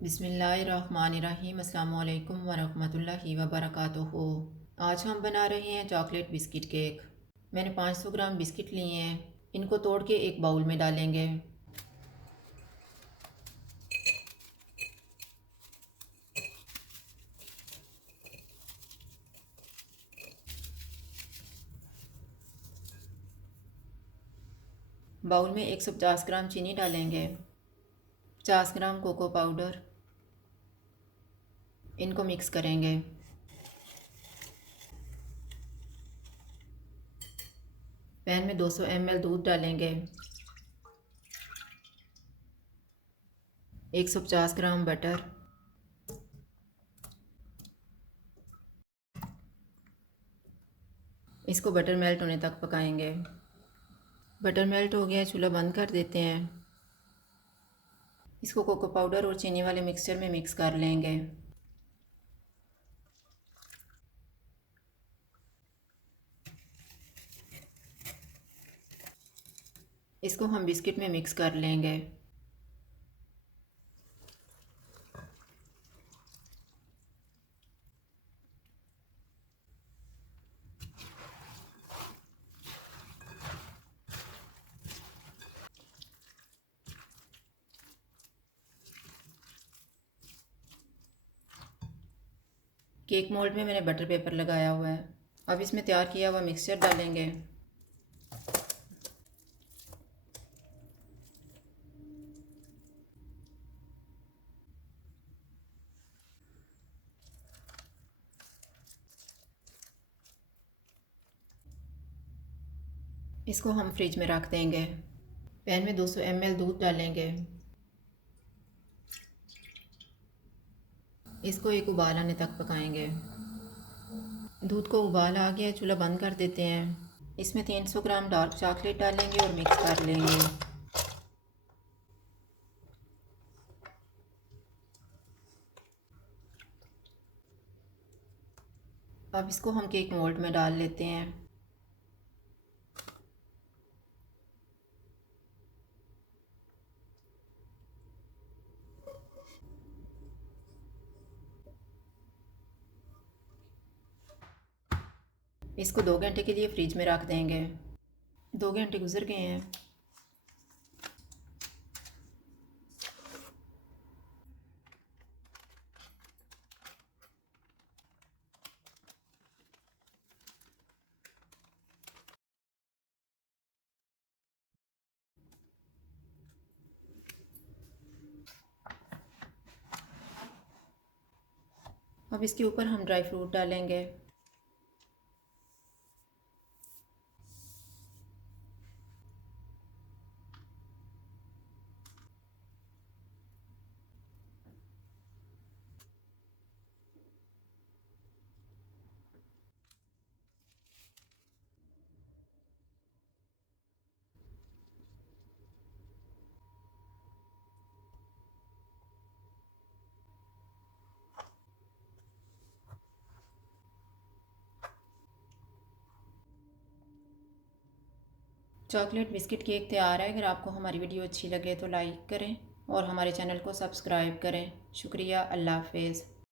बिस्मिल्लाहिर्रहमानिर्रहीम। अस्सलाम वालेकुम वरहमतुल्लाहि वबरकातुहू। आज हम बना रहे हैं चॉकलेट बिस्किट केक। मैंने 500 ग्राम बिस्किट लिए हैं। इनको तोड़ के एक बाउल में डालेंगे। बाउल में 150 ग्राम चीनी डालेंगे, 50 ग्राम कोको पाउडर। इनको मिक्स करेंगे। पैन में 200 ml दूध डालेंगे, 150 ग्राम बटर, इसको बटर मेल्ट होने तक पकाएंगे। बटर मेल्ट हो गया, चूल्हा बंद कर देते हैं। इसको कोको पाउडर और चीनी वाले मिक्सचर में मिक्स कर लेंगे। इसको हम बिस्किट में मिक्स कर लेंगे। केक मोल्ड में मैंने बटर पेपर लगाया हुआ है। अब इसमें तैयार किया हुआ मिक्सचर डालेंगे। इसको हम फ्रिज में रख देंगे। पैन में 200 ml दूध डालेंगे। इसको एक उबाल आने तक पकाएंगे। दूध को उबाल आ गया, चूल्हा बंद कर देते हैं। इसमें 300 ग्राम डार्क चॉकलेट डालेंगे और मिक्स कर लेंगे। अब इसको हम केक मोल्ड में डाल लेते हैं। इसको 2 घंटे के लिए फ्रिज में रख देंगे। 2 घंटे गुजर गए हैं। अब इसके ऊपर हम ड्राई फ्रूट डालेंगे। चॉकलेट बिस्किट केक तैयार है। अगर आपको हमारी वीडियो अच्छी लगे तो लाइक करें और हमारे चैनल को सब्सक्राइब करें। शुक्रिया। अल्लाह हाफ़िज़।